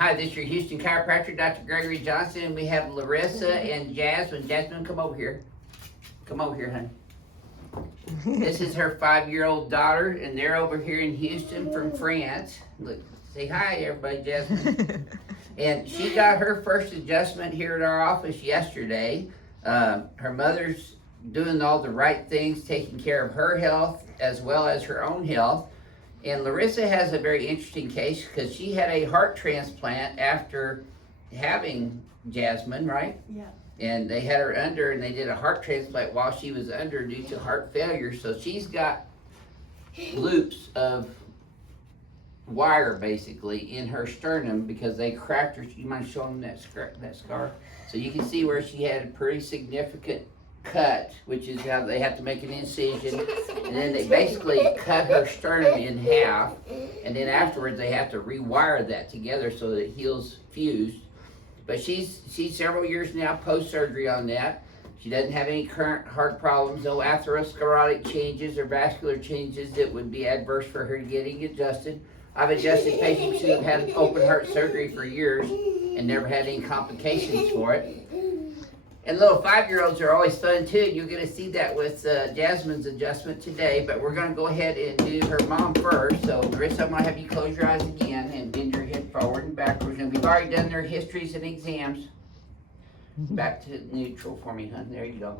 Hi, this is your Houston chiropractor, Dr. Gregory Johnson, and we have Larissa and Jasmine. Jasmine, come over here. Come over here, honey. This is her 5-year-old daughter, and they're over here in Houston from France. Look, say hi, everybody, Jasmine. And she got her first adjustment here at our office yesterday. Her mother's doing all the right things, taking care of her health as well as her own health. And Larissa has a very interesting case because she had a heart transplant after having Jasmine, right? Yeah. And they had her under, and they did a heart transplant while she was under due to heart failure. So she's got loops of wire basically in her sternum because they cracked her. You mind showing them that scar? So you can see where she had a pretty significant cut, which is how they have to make an incision, and then they basically cut her sternum in half, and then afterwards they have to rewire that together so that it heals fused. But she's several years now post-surgery on that. She doesn't have any current heart problems, no atherosclerotic changes or vascular changes that would be adverse for her getting adjusted. I've adjusted patients who have had open heart surgery for years and never had any complications for it. And little 5-year-olds are always fun too. You're going to see that with Jasmine's adjustment today, but we're going to go ahead and do her mom first. So Larissa, I'm going to have you close your eyes again and bend your head forward and backwards. And we've already done their histories and exams. Back to neutral for me, hon. There you go.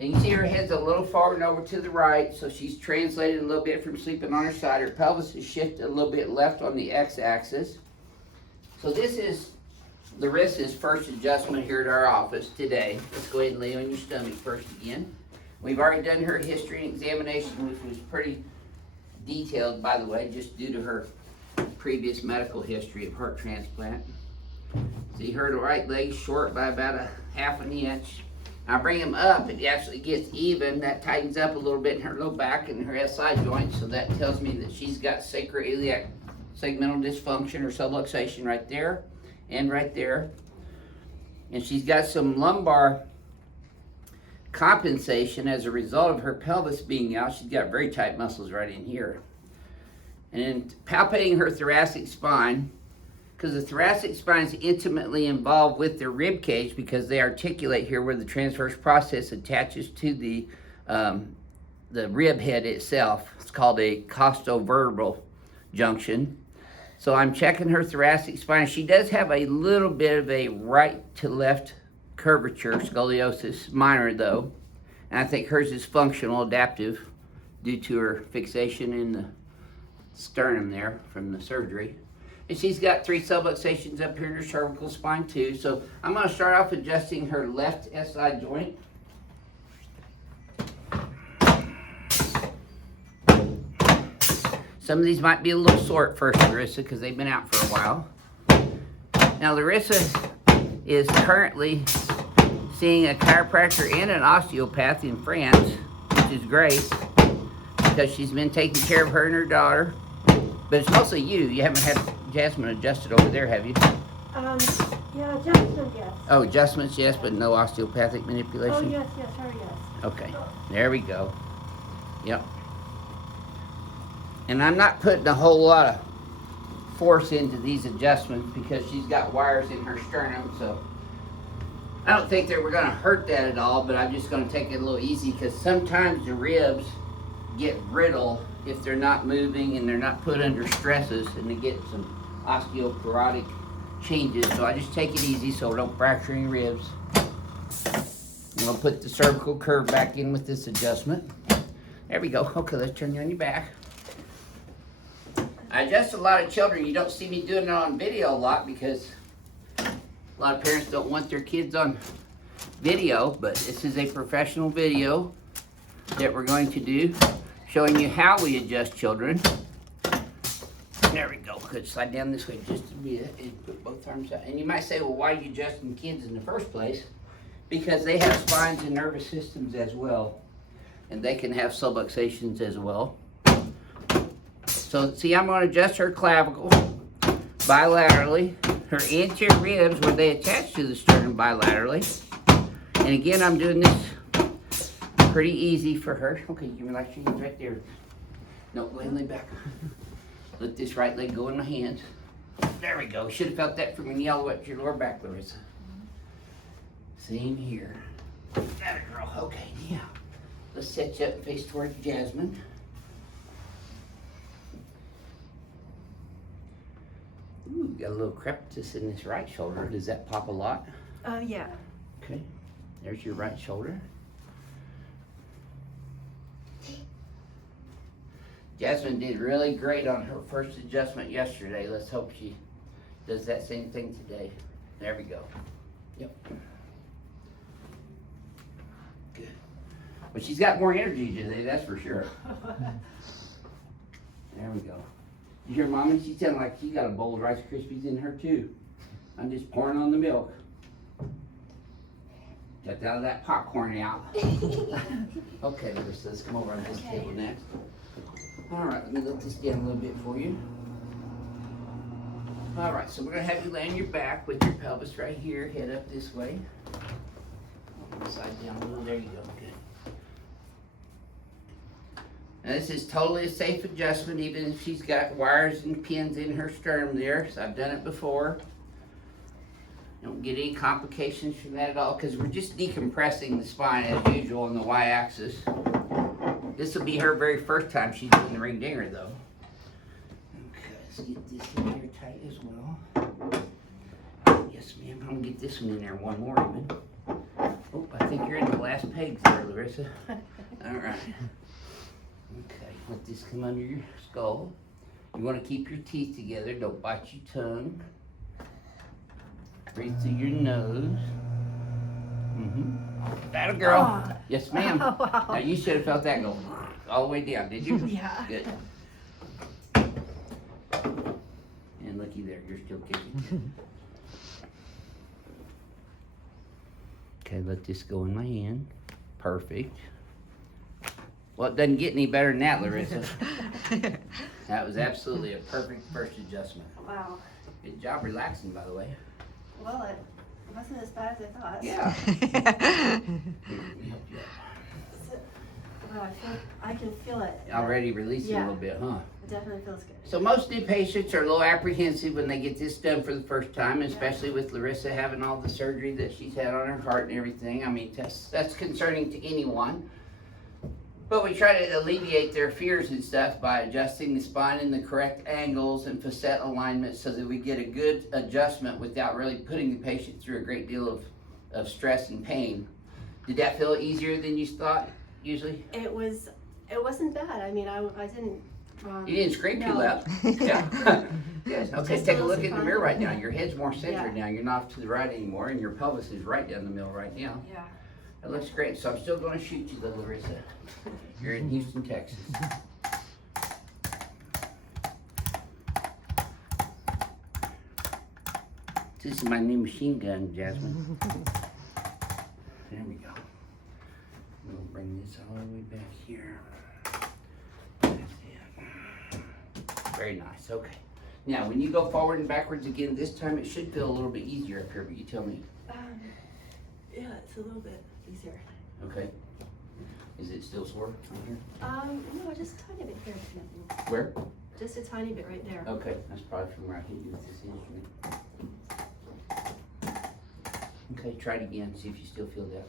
And you see her head's a little forward and over to the right, so she's translated a little bit from sleeping on her side. Her pelvis is shifted a little bit left on the x-axis. So this is Larissa's first adjustment here at our office today. Let's go ahead and lay on your stomach first again. We've already done her history and examination, which was pretty detailed, by the way, just due to her previous medical history of heart transplant. See, her right leg's short by about a ½ an inch. I bring them up, it actually gets even. That tightens up a little bit in her low back and her SI joint, so that tells me that she's got sacroiliac segmental dysfunction or subluxation right there and right there. And she's got some lumbar compensation as a result of her pelvis being out. She's got very tight muscles right in here. And then palpating her thoracic spine, because the thoracic spine is intimately involved with the rib cage because they articulate here where the transverse process attaches to the rib head itself. It's called a costovertebral junction. So I'm checking her thoracic spine. She does have a little bit of a right to left curvature, scoliosis, minor though. And I think hers is functional, adaptive, due to her fixation in the sternum there from the surgery. And she's got 3 subluxations up here in her cervical spine too. So I'm going to start off adjusting her left SI joint. Some of these might be a little sore at first, Larissa, because they've been out for a while. Now Larissa is currently seeing a chiropractor and an osteopath in France, which is great because she's been taking care of her and her daughter. But it's mostly you. You haven't had Jasmine adjusted over there, have you? Yeah, adjustment, yes. Oh, adjustments, yes, but no osteopathic manipulation? Oh, yes, her, yes. Okay, there we go. Yep. And I'm not putting a whole lot of force into these adjustments because she's got wires in her sternum, so I don't think that we're going to hurt that at all, but I'm just going to take it a little easy because sometimes the ribs get brittle if they're not moving and they're not put under stresses, and they get some osteoporotic changes. So I just take it easy so I don't fracture any ribs. I'm going to put the cervical curve back in with this adjustment. There we go. Okay, let's turn you on your back. I adjust a lot of children. You don't see me doing it on video a lot because a lot of parents don't want their kids on video, but this is a professional video that we're going to do, showing you how we adjust children. There we go. Good. Slide down this way just a bit and put both arms out. And you might say, well, why are you adjusting kids in the first place? Because they have spines and nervous systems as well. And they can have subluxations as well. So see, I'm going to adjust her clavicle bilaterally, her anterior ribs where they attach to the sternum bilaterally. And again, I'm doing this pretty easy for her. Okay, you can relax your hands right there. No, go ahead and lay back. Let this right leg go in my hands. There we go. Should have felt that from when you all went to your lower back, Larissa. Same here. That girl. Okay, now let's set you up and face towards Jasmine. Ooh, got a little crepitus in this right shoulder. Does that pop a lot? Yeah. Okay, there's your right shoulder. Jasmine did really great on her first adjustment yesterday. Let's hope she does that same thing today. There we go. Yep. Good. But she's got more energy today, that's for sure. There we go. You hear Mommy? She's sounding like she got a bowl of Rice Krispies in her too. I'm just pouring on the milk. Got all that popcorn out. Okay, Larissa, let's come over on this table next. All right, let me lift this down a little bit for you. All right, so we're gonna have you lay on your back with your pelvis right here, head up this way. Side down a little, there you go, good. Now this is totally a safe adjustment, even if she's got wires and pins in her sternum there, so I've done it before. Don't get any complications from that at all, because we're just decompressing the spine as usual on the y-axis. This will be her very first time she's doing the ring dinger though. Okay, let's get this in here tight as well. Yes ma'am, I'm gonna get this one in there one more even. Oh, I think you're in the last peg there, Larissa. All right. Okay, let this come under your skull. You wanna keep your teeth together, don't bite your tongue. Breathe through your nose. That a girl. Oh. Yes, ma'am. Oh, wow. Now you should have felt that go all the way down, did you? Yeah. Good. And looky there, you're still kicking. Okay, let this go in my hand. Perfect. Well, it doesn't get any better than that, Larissa. That was absolutely a perfect first adjustment. Wow. Good job relaxing, by the way. Well, it wasn't as bad as I thought. Yeah. Wow, I can feel it. Already releasing a Yeah. little bit, huh? It definitely feels good. So most new patients are a little apprehensive when they get this done for the first time, especially with Larissa having all the surgery that she's had on her heart and everything. I mean, that's concerning to anyone. But we try to alleviate their fears and stuff by adjusting the spine in the correct angles and facet alignment so that we get a good adjustment without really putting the patient through a great deal of stress and pain. Did that feel easier than you thought, usually? It wasn't bad. I mean, I didn't. You didn't scrape too No. loud. Yeah. Yes. Okay, Just take a a look little in the mirror right now. Your head's more centered Yeah. now. You're not to the right anymore, and your pelvis is right down the middle right now. Yeah. That looks great. So I'm still going to shoot you, though, Larissa. You're in Houston, Texas. This is my new machine gun, Jasmine. There we go. We'll bring this all the way back here. That's it. Very nice. Okay. Now, when you go forward and backwards again, this time it should feel a little bit easier up here, but you tell me. Yeah, it's a little bit easier. Okay. Is it still sore right here? No, just a tiny bit here. Nothing. Where? Just a tiny bit right there. Okay, that's probably from where I hit you with this instrument. Okay, try it again, see if you still feel that.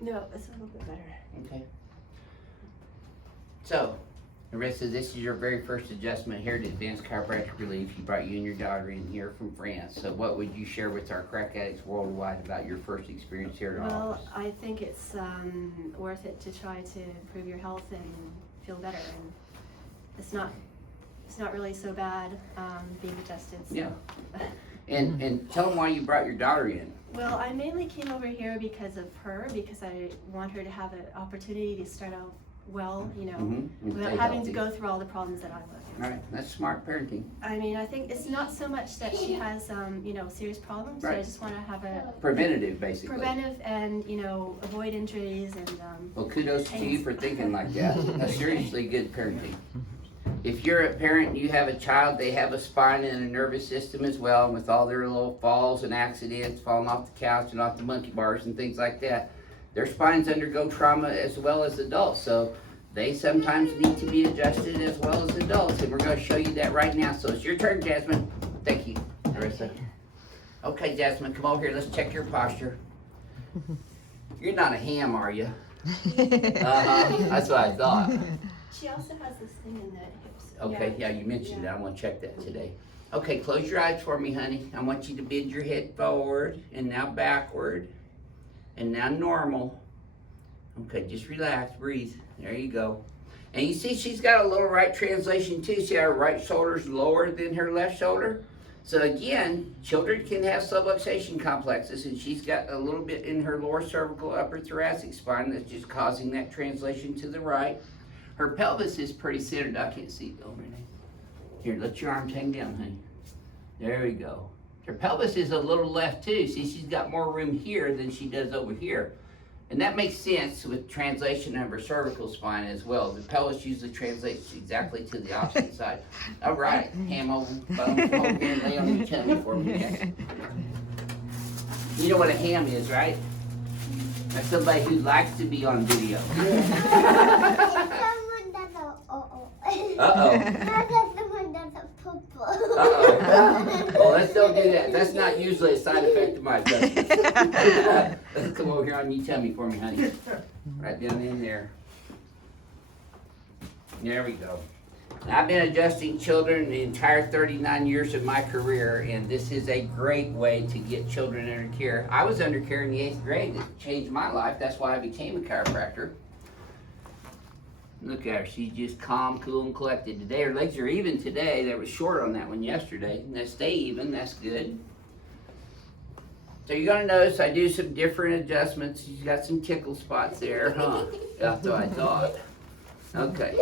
No, it's a little bit better. Okay. So, Larissa, this is your very first adjustment here at Advanced Chiropractic Relief. You brought you and your daughter in here from France. So what would you share with our crack addicts worldwide about your first experience here at our Well, office? I think it's worth it to try to improve your health and feel better. And it's not really so bad being adjusted. So. Yeah. And tell them why you brought your daughter in. Well, I mainly came over here because of her, because I want her to have an opportunity to start out well, you know, And without stay having to healthy. go through all the problems that I went through. All right, that's smart parenting. I mean, I think it's not so much that she has, you know, serious problems. Right. I just want to have a Preventative, basically. preventive and, you know, avoid injuries and. Well, kudos to you for thinking like that. That's seriously good parenting. If you're a parent and you have a child, they have a spine and a nervous system as well, and with all their little falls and accidents, falling off the couch and off the monkey bars and things like that, their spines undergo trauma as well as adults. So they sometimes need to be adjusted as well as adults, and we're gonna show you that right now. So it's your turn, Jasmine. Thank you, Marissa. Okay, Jasmine, come over here, let's check your posture. You're not a ham, are you? That's what I thought. She also has this thing in the hips. Okay, yeah, you mentioned that, I'm gonna check that today. Okay, close your eyes for me, honey. I want you to bend your head forward, and now backward, and now normal. Okay, just relax, breathe. There you go. And you see she's got a little right translation too. See her right shoulder's lower than her left shoulder? So again, children can have subluxation complexes, and she's got a little bit in her lower cervical, upper thoracic spine that's just causing that translation to the right. Her pelvis is pretty centered. I can't see it though, Renee. Here, let your arms hang down, honey. There we go. Her pelvis is a little left too. See, she's got more room here than she does over here. And that makes sense with translation of her cervical spine as well. The pelvis usually translates exactly to the opposite side. All right, ham over, bone, over here, and lay on your tummy for me. Okay? You know what a ham is, right? That's somebody who likes to be on video. Uh-oh. Uh-oh. Well, let's don't do that. That's not usually a side effect of my adjustment. Let's come over here on your tummy for me, honey. Right down in there. There we go. Now, I've been adjusting children the entire 39 years of my career, and this is a great way to get children under care. I was under care in the 8th grade. It changed my life. That's why I became a chiropractor. Look at her, she's just calm, cool, and collected. Today, her legs are even today. They were short on that one yesterday. They stay even, that's good. So you're gonna notice I do some different adjustments. She's got some tickle spots there, huh? That's what I thought. Okay.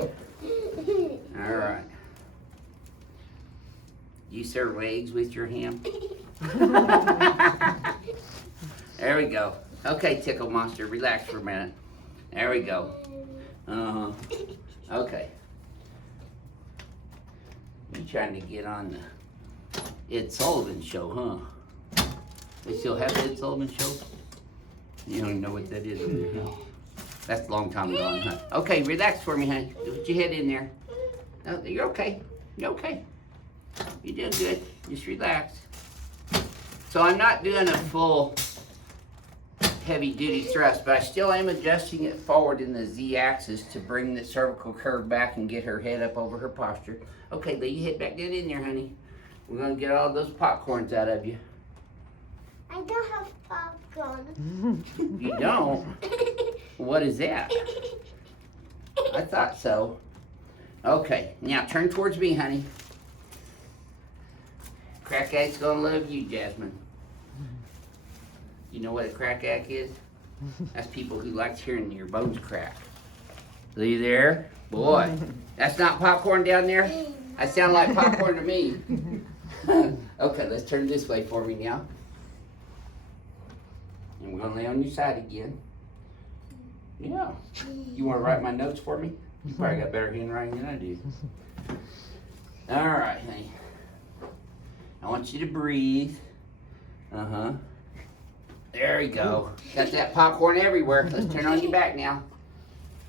All right. You serve legs with your ham? There we go. Okay, tickle monster, relax for a minute. There we go. Okay. You're trying to get on the Ed Sullivan show, huh? They still have the Ed Sullivan show? You don't even know what that is over there, huh? That's a long time ago, huh? Okay, relax for me, honey. Put your head in there. No, you're okay. You're okay. You're doing good. Just relax. So I'm not doing a full heavy duty thrust, but I still am adjusting it forward in the Z-axis to bring the cervical curve back and get her head up over her posture. Okay, lay your head back down in there, honey. We're gonna get all those popcorns out of you. I don't have popcorn. You don't? What is that? I thought so. Okay, now turn towards me, honey. Crack Ack's gonna love you, Jasmine. You know what a crack ack is? That's people who like hearing your bones crack. Are you there? Boy, that's not popcorn down there? That sounds like popcorn to me. Okay, let's turn this way for me now. And we're gonna lay on your side again. Yeah. You wanna write my notes for me? You probably got better handwriting than I do. All right, honey. I want you to breathe. Uh-huh. There we go. Got that popcorn everywhere. Let's turn on your back now.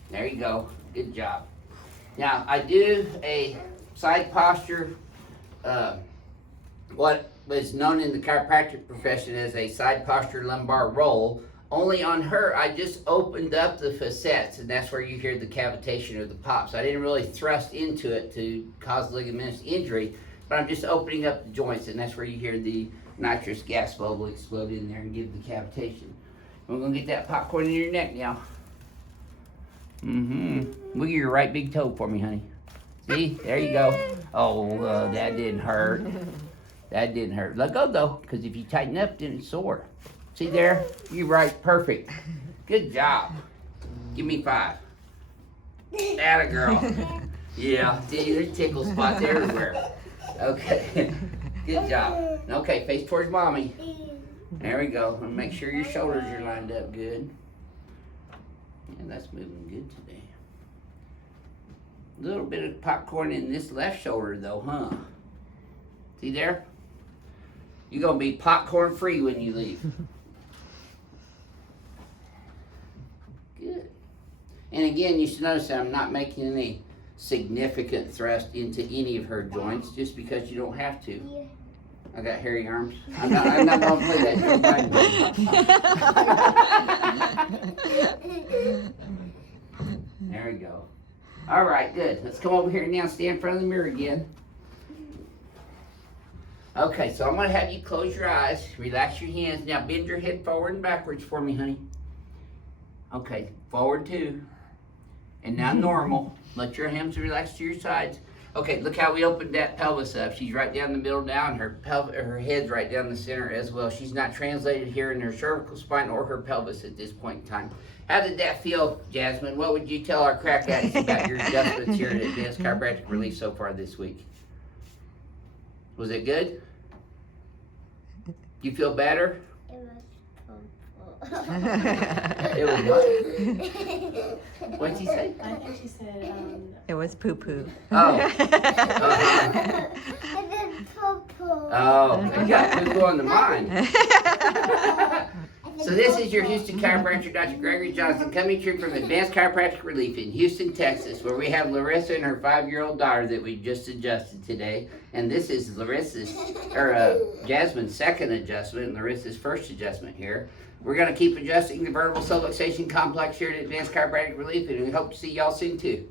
There you go. Good job. Now, I do a side posture, what is known in the chiropractic profession as a side posture lumbar roll. Only on her, I just opened up the facets, and that's where you hear the cavitation or the pops. I didn't really thrust into it to cause ligamentous injury, but I'm just opening up the joints, and that's where you hear the nitrous gas bubble explode in there and give the cavitation. We're gonna get that popcorn in your neck now. Look at your right big toe for me, honey. See, there you go. Oh, that didn't hurt. That didn't hurt. Let go though, because if you tighten up, then it's sore. See there? You're right, perfect. Good job. Give me 5. Atta girl. Yeah, see, there's tickle spots everywhere. Okay. Good job. Okay, face towards mommy. There we go. And make sure your shoulders are lined up good. And that's moving good today. A little bit of popcorn in this left shoulder though, huh? See there? You're gonna be popcorn free when you leave. Good. And again, you should notice that I'm not making any significant thrust into any of her joints just because you don't have to. Yeah. I got hairy arms. I'm not gonna play that Joe Biden game. There we go. All right, good. Let's come over here now, stand in front of the mirror again. Okay, so I'm gonna have you close your eyes, relax your hands. Now bend your head forward and backwards for me, honey. Okay, forward 2. And now normal. Let your hands relax to your sides. Okay, look how we opened that pelvis up. She's right down the middle now, and her head's right down the center as well. She's not translated here in her cervical spine or her pelvis at this point in time. How did that feel, Jasmine? What would you tell our crack addicts about your adjustments here at Advanced Chiropractic Relief so far this week? Was it good? You feel better? It was what? What'd she say? I think she said, It was poo-poo. Oh. And then purple. Oh, you got poo-poo on the mind. So this is your Houston chiropractor, Dr. Gregory Johnson, coming to you from Advanced Chiropractic Relief in Houston, Texas, where we have Larissa and her 5-year-old daughter that we just adjusted today. And this is Jasmine's second adjustment and Larissa's first adjustment here. We're going to keep adjusting the vertebral subluxation complex here at Advanced Chiropractic Relief, and we hope to see y'all soon too.